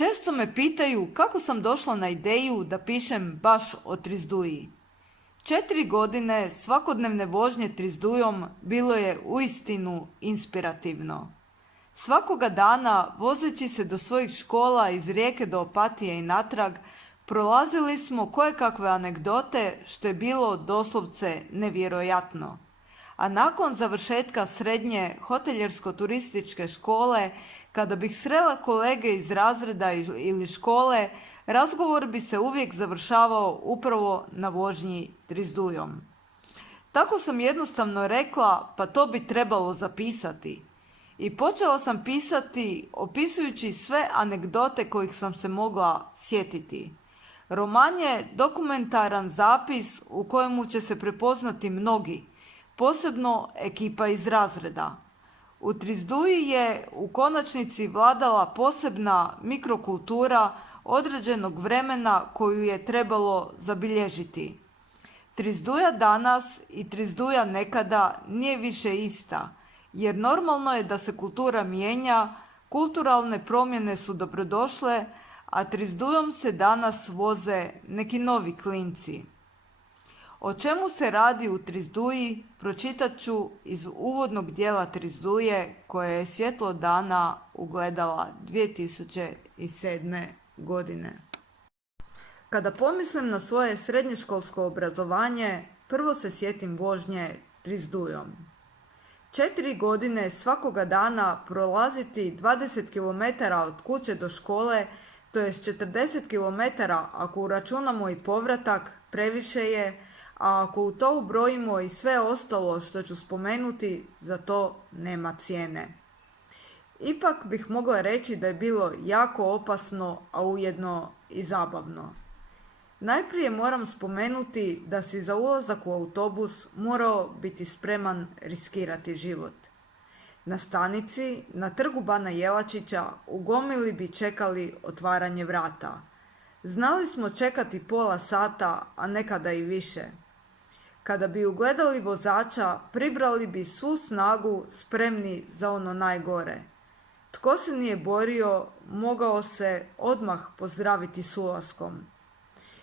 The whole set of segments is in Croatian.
Često me pitaju kako sam došla na ideju da pišem baš o Trizduji. 4 godine svakodnevne vožnje Trizdujom bilo je uistinu inspirativno. Svakoga dana, vozeći se do svojih škola iz Rijeke do Opatije i natrag, prolazili smo kojekakve anegdote što je bilo doslovce nevjerojatno. A nakon završetka srednje hoteljersko-turističke škole, kada bih srela kolege iz razreda ili škole, razgovor bi se uvijek završavao upravo na vožnji Trizdujom. Tako sam jednostavno rekla, pa to bi trebalo zapisati. I počela sam pisati opisujući sve anegdote kojih sam se mogla sjetiti. Roman je dokumentaran zapis u kojemu će se prepoznati mnogi, posebno ekipa iz razreda. U Trizduji je u konačnici vladala posebna mikrokultura određenog vremena koju je trebalo zabilježiti. Trizduja danas i Trizduja nekada nije više ista, jer normalno je da se kultura mijenja, kulturalne promjene su dobrodošle, a Trizdujom se danas voze neki novi klinci. O čemu se radi u Trizduji pročitat ću iz uvodnog dijela Trizduje koje je svjetlo dana ugledala 2007. godine. Kada pomislim na svoje srednjoškolsko obrazovanje, prvo se sjetim vožnje Trizdujom. 4 godine svakoga dana prolaziti 20 km od kuće do škole, to je 40 km ako uračunamo i povratak, previše je, a ako u to ubrojimo i sve ostalo što ću spomenuti, za to nema cijene. Ipak bih mogla reći da je bilo jako opasno, a ujedno i zabavno. Najprije moram spomenuti da si za ulazak u autobus morao biti spreman riskirati život. Na stanici, na trgu Bana Jelačića, u gomili bi čekali otvaranje vrata. Znali smo čekati pola sata, a nekada i više. Kada bi ugledali vozača, pribrali bi svu snagu spremni za ono najgore. Tko se nije borio, mogao se odmah pozdraviti s ulaskom.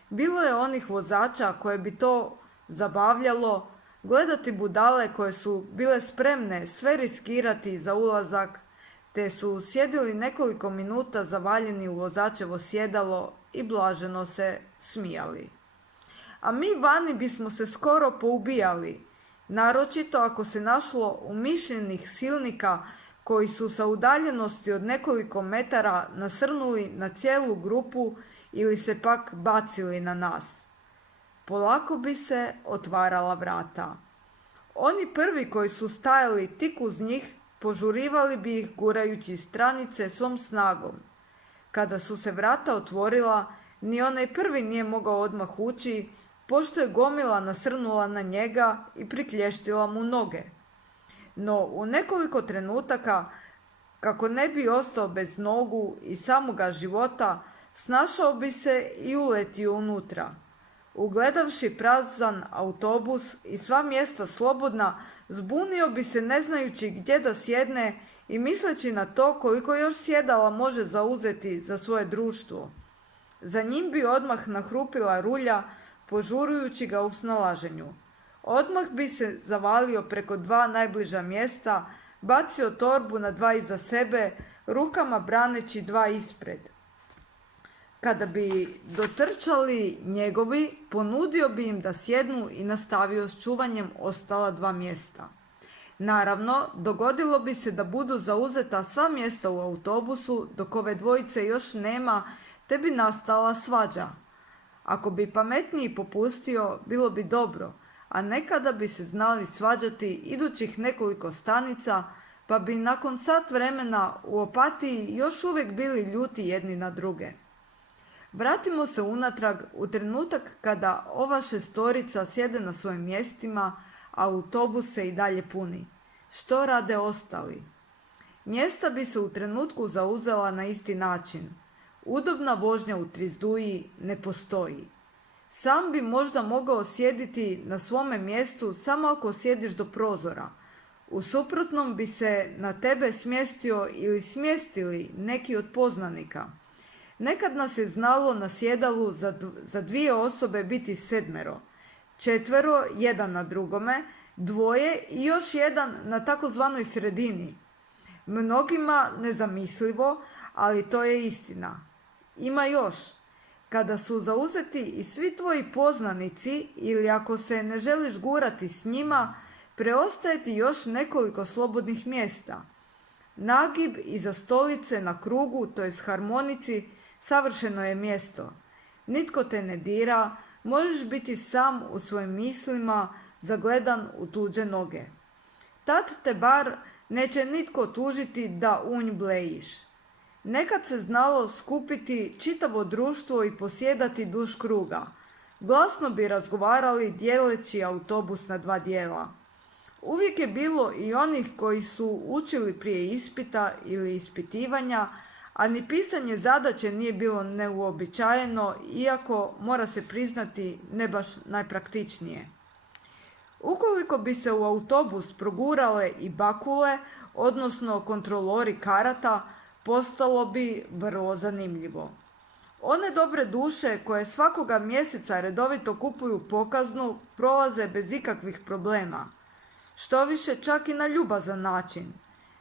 Bilo je onih vozača koje bi to zabavljalo, gledati budale koje su bile spremne sve riskirati za ulazak, te su sjedili nekoliko minuta zavaljeni u vozačevo sjedalo i blaženo se smijali. A mi vani bismo se skoro poubijali, naročito ako se našlo umišljenih silnika koji su sa udaljenosti od nekoliko metara nasrnuli na cijelu grupu ili se pak bacili na nas. Polako bi se otvarala vrata. Oni prvi koji su stajali tik uz njih, požurivali bi ih gurajući stranice svom snagom. Kada su se vrata otvorila, ni onaj prvi nije mogao odmah ući, pošto je gomila nasrnula na njega i priklještila mu noge. No u nekoliko trenutaka, kako ne bi ostao bez nogu i samoga života, snašao bi se i uletio unutra. Ugledavši prazan autobus i sva mjesta slobodna, zbunio bi se ne znajući gdje da sjedne i misleći na to koliko još sjedala može zauzeti za svoje društvo. Za njim bi odmah nahrupila rulja, požurujući ga u snalaženju. Odmah bi se zavalio preko 2 najbliža mjesta, bacio torbu na 2 iza sebe, rukama braneći 2 ispred. Kada bi dotrčali njegovi, ponudio bi im da sjednu i nastavio s čuvanjem ostala 2 mjesta. Naravno, dogodilo bi se da budu zauzeta sva mjesta u autobusu, dok ove dvojice još nema, te bi nastala svađa. Ako bi pametniji popustio, bilo bi dobro, a nekada bi se znali svađati idućih nekoliko stanica, pa bi nakon sat vremena u Opatiji još uvijek bili ljuti jedni na druge. Vratimo se unatrag u trenutak kada ova šestorica sjede na svojim mjestima, a autobus se i dalje puni. Što rade ostali? Mjesta bi se u trenutku zauzela na isti način. Udobna vožnja u Trizduji ne postoji. Sam bi možda mogao sjediti na svome mjestu samo ako sjediš do prozora. U suprotnom bi se na tebe smjestio ili smjestili neki od poznanika. Nekad nas je znalo na sjedalu za 2 osobe biti 7, 4 jedan na drugome, 2 i još jedan na takozvanoj sredini. Mnogima nezamislivo, ali to je istina. Ima još. Kada su zauzeti i svi tvoji poznanici ili ako se ne želiš gurati s njima, preostaje ti još nekoliko slobodnih mjesta. Nagib iza stolice na krugu, to jest harmonici, savršeno je mjesto. Nitko te ne dira, možeš biti sam u svojim mislima, zagledan u tuđe noge. Tad te bar neće nitko tužiti da u nj blejiš. Nekad se znalo skupiti čitavo društvo i posjedati duž kruga. Glasno bi razgovarali dijeleći autobus na 2 dijela. Uvijek je bilo i onih koji su učili prije ispita ili ispitivanja, a ni pisanje zadaće nije bilo neuobičajeno, iako mora se priznati ne baš najpraktičnije. Ukoliko bi se u autobus progurale i bakule, odnosno kontrolori karata, postalo bi vrlo zanimljivo. One dobre duše koje svakoga mjeseca redovito kupuju pokaznu prolaze bez ikakvih problema. Štoviše čak i na ljubazan način.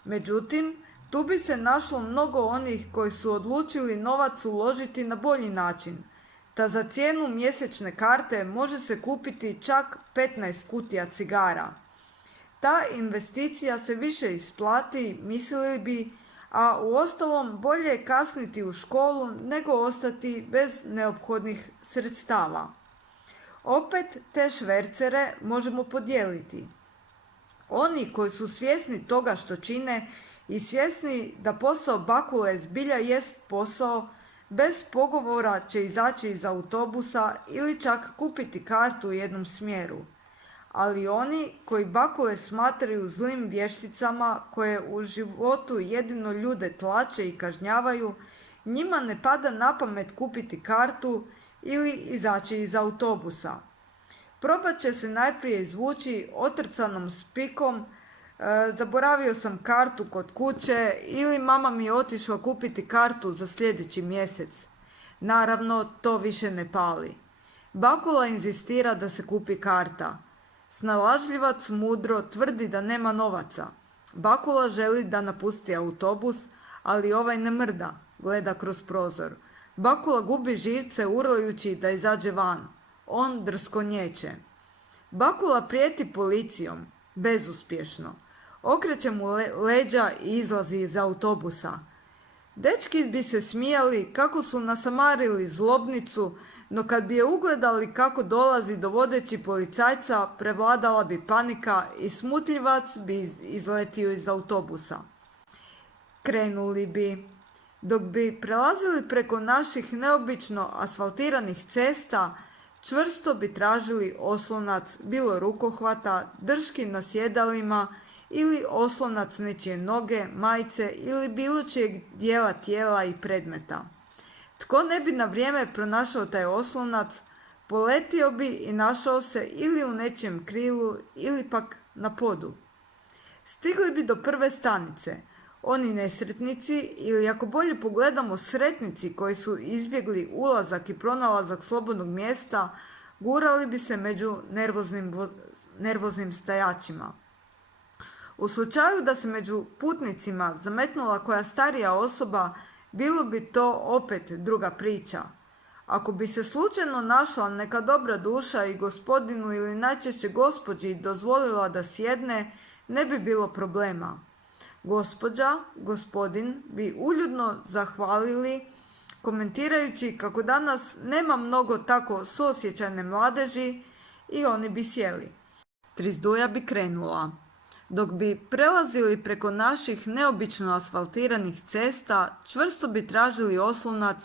Međutim, tu bi se našlo mnogo onih koji su odlučili novac uložiti na bolji način, ta za cijenu mjesečne karte može se kupiti čak 15 kutija cigara. Ta investicija se više isplati, mislili bi, a uostalom bolje je kasniti u školu nego ostati bez neophodnih sredstava. Opet te švercere možemo podijeliti. Oni koji su svjesni toga što čine i svjesni da posao bakule zbilja jest posao, bez pogovora će izaći iz autobusa ili čak kupiti kartu u jednom smjeru. Ali oni koji bakule smatraju zlim vješticama koje u životu jedino ljude tlače i kažnjavaju, njima ne pada na pamet kupiti kartu ili izaći iz autobusa. Probat će se najprije izvući otrcanom spikom, zaboravio sam kartu kod kuće ili mama mi je otišla kupiti kartu za sljedeći mjesec. Naravno, to više ne pali. Bakula inzistira da se kupi karta. Snalažljivac mudro tvrdi da nema novaca. Bakula želi da napusti autobus, ali ovaj ne mrda, gleda kroz prozor. Bakula gubi živce urlajući da izađe van. On drsko nječe. Bakula prijeti policijom, bezuspješno. Okreće mu leđa i izlazi iz autobusa. Dečki bi se smijali kako su nasamarili zlobnicu, no kad bi je ugledali kako dolazi dovodeći policajca, prevladala bi panika i smutljivac bi izletio iz autobusa. Krenuli bi. Dok bi prelazili preko naših neobično asfaltiranih cesta, čvrsto bi tražili oslonac bilo rukohvata, drški na sjedalima ili oslonac nečije noge, majice ili bilo čijeg dijela tijela i predmeta. Tko ne bi na vrijeme pronašao taj oslonac, poletio bi i našao se ili u nečijem krilu ili pak na podu. Stigli bi do prve stanice. Oni nesretnici, ili ako bolje pogledamo sretnici koji su izbjegli ulazak i pronalazak slobodnog mjesta, gurali bi se među nervoznim stajačima. U slučaju da se među putnicima zametnula koja starija osoba, bilo bi to opet druga priča. Ako bi se slučajno našla neka dobra duša i gospodinu ili najčešće gospođi dozvolila da sjedne, ne bi bilo problema. Gospođa, gospodin bi uljudno zahvalili, komentirajući kako danas nema mnogo tako suosjećajne mladeži, i oni bi sjeli. Trizduja bi krenula. Dok bi prelazili preko naših neobično asfaltiranih cesta, čvrsto bi tražili oslonac,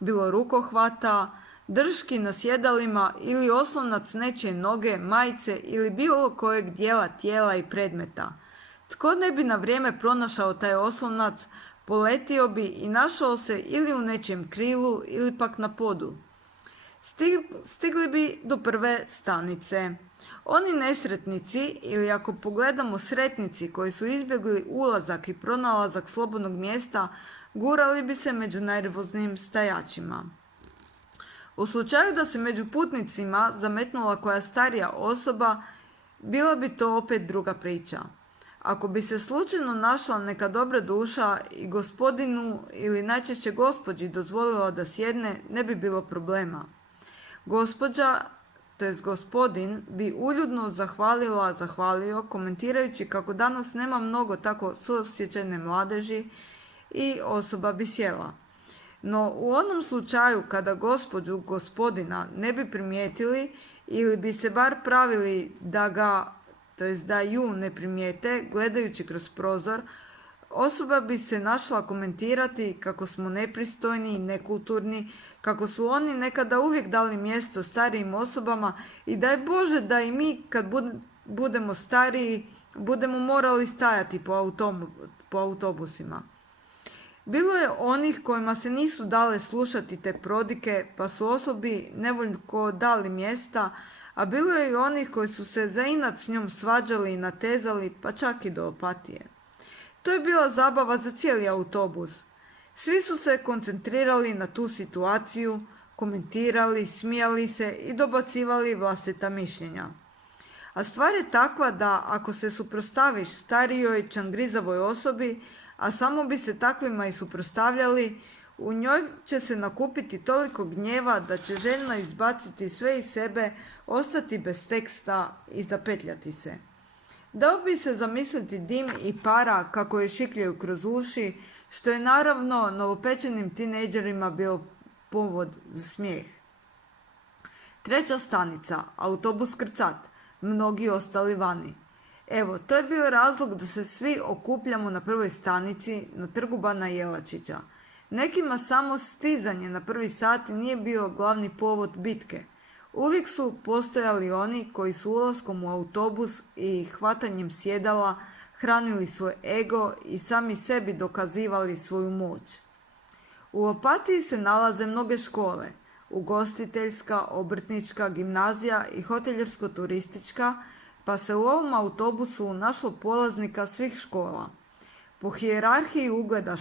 bilo rukohvata, drški na sjedalima ili oslonac nečije noge, majice ili bilo kojeg dijela tijela i predmeta. Tko ne bi na vrijeme pronašao taj oslonac, poletio bi i našao se ili u nečijem krilu ili pak na podu. Stigli bi do prve stanice. Oni nesretnici, ili ako pogledamo sretnici koji su izbjegli ulazak i pronalazak slobodnog mjesta, Gurali bi se među nervoznim stajačima. U slučaju da se među putnicima zametnula koja starija osoba, bila bi to opet druga priča. Ako bi se slučajno našla neka dobra duša i gospodinu ili najčešće gospođi dozvolila da sjedne, ne bi bilo problema. Gospođa, to jest gospodin, bi uljudno zahvalio, komentirajući kako danas nema mnogo tako suosjećajne mladeži i osoba bi sjela. No u onom slučaju kada gospođu gospodina ne bi primijetili ili bi se bar pravili da ju ne primijete gledajući kroz prozor, osoba bi se našla komentirati kako smo nepristojni i nekulturni, kako su oni nekada uvijek dali mjesto starijim osobama i daj Bože da i mi kad budemo stariji budemo morali stajati po autobusima. Bilo je onih kojima se nisu dale slušati te prodike, pa su osobi nevoljko dali mjesta, a bilo je i onih koji su se za inat s njom svađali i natezali, pa čak i do opatije. To je bila zabava za cijeli autobus. Svi su se koncentrirali na tu situaciju, komentirali, smijali se i dobacivali vlastita mišljenja. A stvar je takva da ako se suprotstaviš starijoj čangrizavoj osobi, a samo bi se takvima i suprotstavljali, u njoj će se nakupiti toliko gnjeva da će željno izbaciti sve iz sebe, ostati bez teksta i zapetljati se. Dao bi se zamisliti dim i para kako je šikljaju kroz uši, što je naravno novopečenim tinejdžerima bio povod za smijeh. 3. stanica, autobus krcat, mnogi ostali vani. Evo, to je bio razlog da se svi okupljamo na prvoj stanici na trgu Bana Jelačića. Nekima samo stizanje na prvi sat nije bio glavni povod bitke. Uvijek su postojali oni koji su ulaskom u autobus i hvatanjem sjedala hranili svoj ego i sami sebi dokazivali svoju moć. U Opatiji se nalaze mnoge škole, ugostiteljska, obrtnička, gimnazija i hoteljersko-turistička, pa se u ovom autobusu našlo polaznika svih škola. Po hijerarhiji ugleda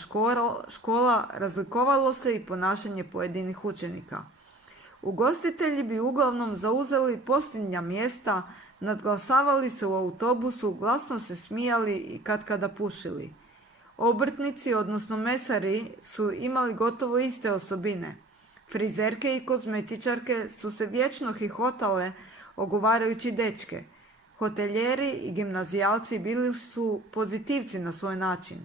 škola razlikovalo se i ponašanje pojedinih učenika. Ugostitelji bi uglavnom zauzeli posljednja mjesta, nadglasavali se u autobusu, glasno se smijali i katkada pušili. Obrtnici, odnosno mesari, su imali gotovo iste osobine. Frizerke i kozmetičarke su se vječno hihotale ogovarajući dečke. Hotelijeri i gimnazijalci bili su pozitivci na svoj način,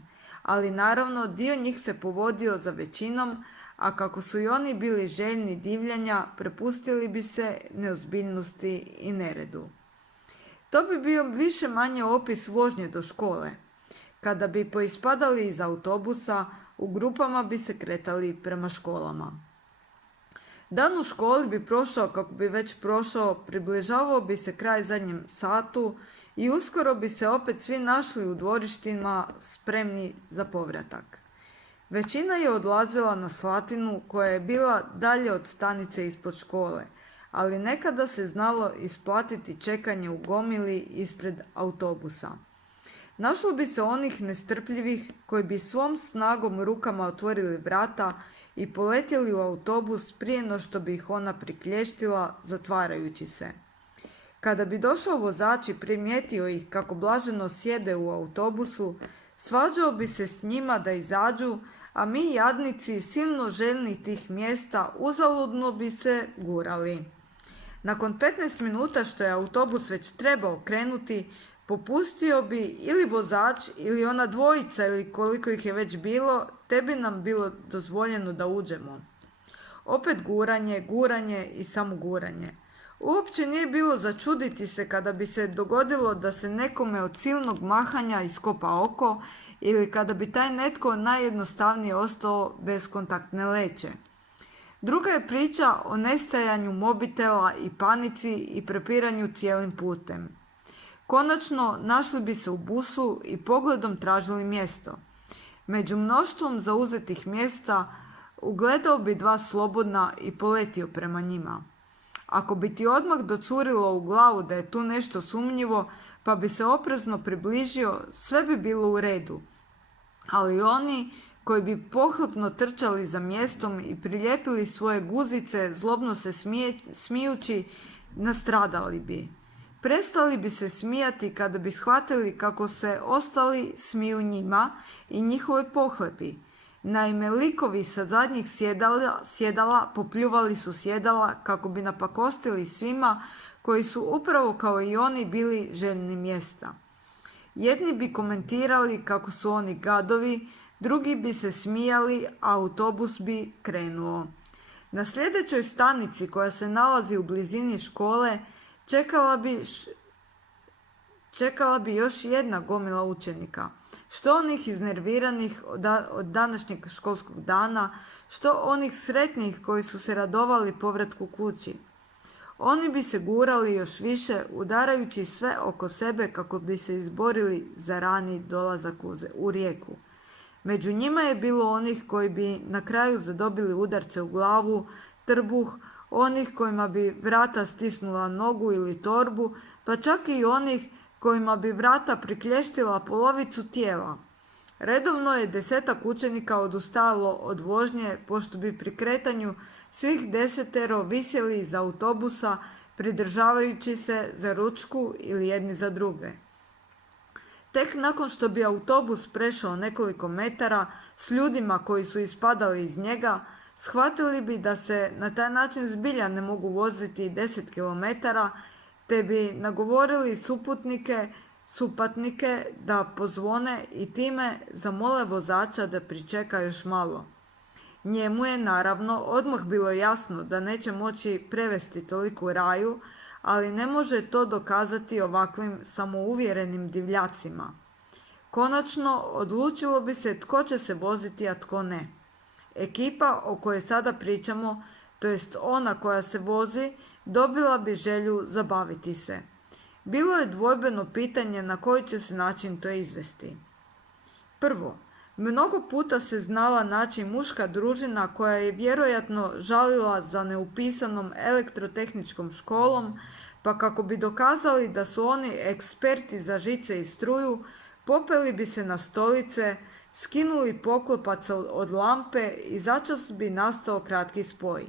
ali naravno dio njih se povodio za većinom, a kako su i oni bili željni divljanja, prepustili bi se neozbiljnosti i neredu. To bi bio više manje opis vožnje do škole. Kada bi poispadali iz autobusa, u grupama bi se kretali prema školama. Dan u školi bi prošao kako bi već prošao, približavao bi se kraj zadnjem satu i uskoro bi se opet svi našli u dvorištima spremni za povratak. Većina je odlazila na Slatinu koja je bila dalje od stanice ispod škole, ali nekada se znalo isplatiti čekanje u gomili ispred autobusa. Našlo bi se onih nestrpljivih koji bi svom snagom rukama otvorili vrata i poletjeli u autobus prije no što bi ih ona priklještila zatvarajući se. Kada bi došao vozač i primijetio ih kako blaženo sjede u autobusu, svađao bi se s njima da izađu, a mi jadnici, silno željni tih mjesta, uzaludno bi se gurali. Nakon 15 minuta što je autobus već trebao krenuti, popustio bi ili vozač ili ona dvojica ili koliko ih je već bilo, te bi nam bilo dozvoljeno da uđemo. Opet guranje i samo guranje. Uopće nije bilo začuditi se kada bi se dogodilo da se nekome od silnog mahanja iskopa oko ili kada bi taj netko najjednostavnije ostao bez kontaktne leće. Druga je priča o nestajanju mobitela i panici i prepiranju cijelim putem. Konačno našli bi se u busu i pogledom tražili mjesto. Među mnoštvom zauzetih mjesta ugledao bi dva slobodna i poletio prema njima. Ako bi ti odmah docurilo u glavu da je tu nešto sumnjivo, pa bi se oprezno približio, sve bi bilo u redu. Ali oni koji bi pohlepno trčali za mjestom i prilijepili svoje guzice, zlobno se smijući, nastradali bi. Prestali bi se smijati kada bi shvatili kako se ostali smiju njima i njihovoj pohlepi. Naime, likovi sa zadnjih sjedala popljuvali su sjedala kako bi napakostili svima koji su upravo kao i oni bili željni mjesta. Jedni bi komentirali kako su oni gadovi, drugi bi se smijali, a autobus bi krenuo. Na sljedećoj stanici, koja se nalazi u blizini škole, čekala bi još jedna gomila učenika. Što onih iznerviranih od današnjeg školskog dana, što onih sretnih koji su se radovali povratku kući. Oni bi se gurali još više, udarajući sve oko sebe kako bi se izborili za rani dolazak u rijeku. Među njima je bilo onih koji bi na kraju zadobili udarce u glavu, trbuh, onih kojima bi vrata stisnula nogu ili torbu, pa čak i onih kojima bi vrata priklještila polovicu tijela. Redovno je 10 učenika odustajalo od vožnje, pošto bi pri kretanju svih 10 visjeli iz autobusa, pridržavajući se za ručku ili jedni za druge. Tek nakon što bi autobus prešao nekoliko metara s ljudima koji su ispadali iz njega, shvatili bi da se na taj način zbilja ne mogu voziti 10 km, te bi nagovorili supatnike da pozvone i time zamole vozača da pričeka još malo. Njemu je naravno odmah bilo jasno da neće moći prevesti toliku raju, ali ne može to dokazati ovakvim samouvjerenim divljacima. Konačno, odlučilo bi se tko će se voziti, a tko ne. Ekipa o kojoj sada pričamo, to jest ona koja se vozi, dobila bi želju zabaviti se. Bilo je dvojbeno pitanje na koji će se način to izvesti. Prvo, mnogo puta se znala naći muška družina koja je vjerojatno žalila za neupisanom elektrotehničkom školom, pa kako bi dokazali da su oni eksperti za žice i struju, popeli bi se na stolice, skinuli poklopac od lampe i začas bi nastao kratki spoj.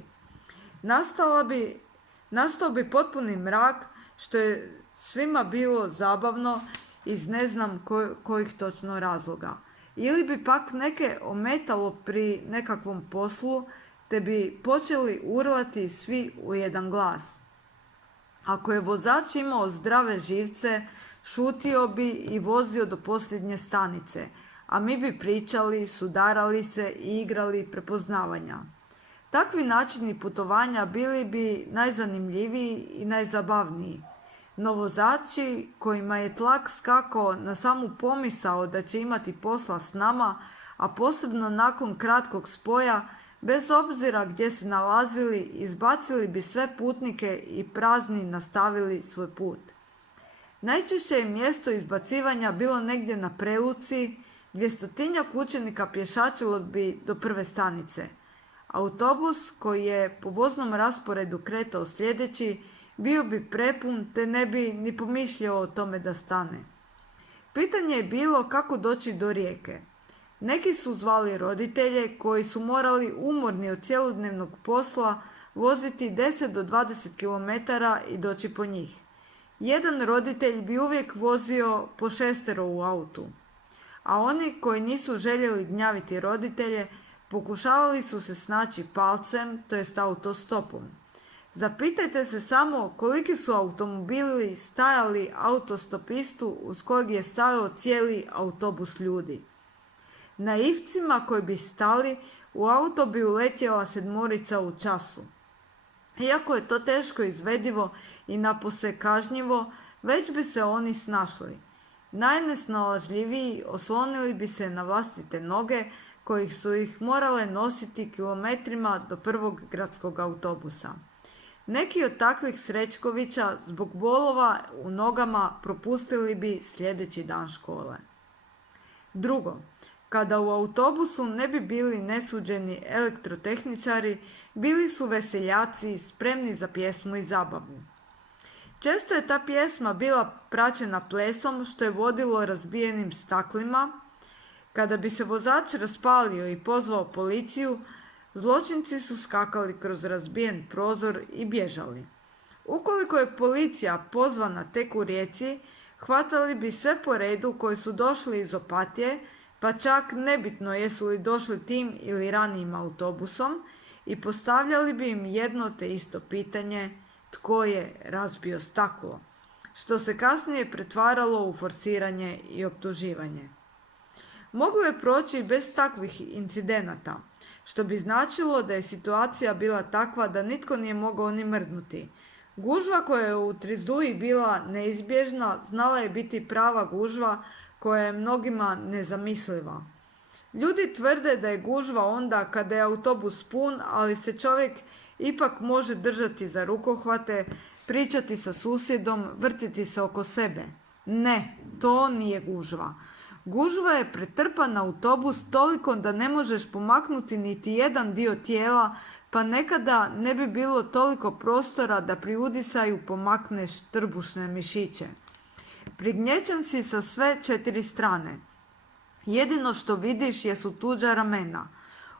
Nastao bi potpuni mrak, što je svima bilo zabavno iz ne znam kojih točno razloga. Ili bi pak neke ometalo pri nekakvom poslu, te bi počeli urlati svi u jedan glas. Ako je vozač imao zdrave živce, šutio bi i vozio do posljednje stanice, a mi bi pričali, sudarali se i igrali prepoznavanja. Takvi načini putovanja bili bi najzanimljiviji i najzabavniji. No vozači kojima je tlak skakao na samu pomisao da će imati posla s nama, a posebno nakon kratkog spoja, bez obzira gdje se nalazili, izbacili bi sve putnike i prazni nastavili svoj put. Najčešće je mjesto izbacivanja bilo negdje na preluci, 200 učenika pješačilo bi do prve stanice. Autobus koji je po voznom rasporedu kretao sljedeći, bio bi prepun te ne bi ni pomišljao o tome da stane. Pitanje je bilo kako doći do rijeke. Neki su zvali roditelje koji su morali umorni od cjelodnevnog posla voziti 10 do 20 km i doći po njih. Jedan roditelj bi uvijek vozio po 6 u autu, a oni koji nisu željeli gnjaviti roditelje pokušavali su se snaći palcem, to jest autostopom. Zapitajte se samo koliki su automobili stajali autostopistu uz kojeg je stajao cijeli autobus ljudi. Naivcima koji bi stali, u auto bi uletjela 7 u času. Iako je to teško izvedivo i napose kažnjivo, već bi se oni snašli. Najnesnalažljiviji oslonili bi se na vlastite noge, kojih su ih morale nositi kilometrima do prvog gradskog autobusa. Neki od takvih srećkovića zbog bolova u nogama propustili bi sljedeći dan škole. Drugo, kada u autobusu ne bi bili nesuđeni elektrotehničari, bili su veseljaci spremni za pjesmu i zabavu. Često je ta pjesma bila praćena plesom što je vodilo razbijenim staklima, Kada bi se vozač raspalio i pozvao policiju, zločinci su skakali kroz razbijen prozor i bježali. Ukoliko je policija pozvana tek u Rijeci, hvatali bi sve po redu koji su došli iz Opatije, pa čak nebitno jesu li došli tim ili ranijim autobusom, i postavljali bi im jedno te isto pitanje: tko je razbio staklo, što se kasnije pretvaralo u forsiranje i optuživanje. Moglo je proći bez takvih incidenata, što bi značilo da je situacija bila takva da nitko nije mogao ni mrdnuti. Gužva koja je u Trizduji bila neizbježna znala je biti prava gužva koja je mnogima nezamisliva. Ljudi tvrde da je gužva onda kada je autobus pun, ali se čovjek ipak može držati za rukohvate, pričati sa susjedom, vrtiti se oko sebe. Ne, to nije gužva. Gužva je pretrpan autobus toliko da ne možeš pomaknuti niti jedan dio tijela, pa nekada ne bi bilo toliko prostora da pri udisaju pomakneš trbušne mišiće. Prignječen si sa sve 4 strane. Jedino što vidiš jesu tuđa ramena.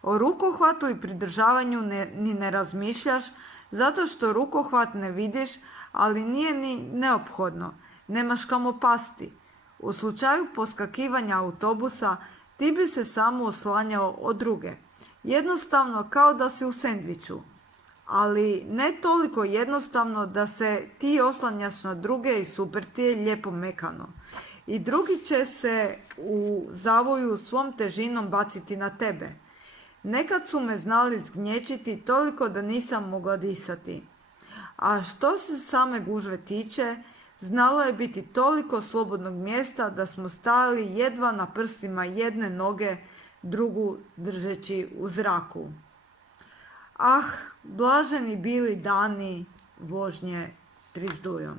O rukohvatu i pridržavanju ni ne razmišljaš, zato što rukohvat ne vidiš, ali nije ni neophodno. Nemaš kamo pasti. U slučaju poskakivanja autobusa ti bi se samo oslanjao od druge. Jednostavno kao da si u sendviču. Ali ne toliko jednostavno da se ti oslanjaš na druge i super ti je lijepo mekano. I drugi će se u zavoju svom težinom baciti na tebe. Nekad su me znali zgnječiti toliko da nisam mogla disati. A što se same gužve tiče, znalo je biti toliko slobodnog mjesta da smo stajali jedva na prstima jedne noge, drugu držeći u zraku. Ah, blaženi bili dani vožnje Trizdujom.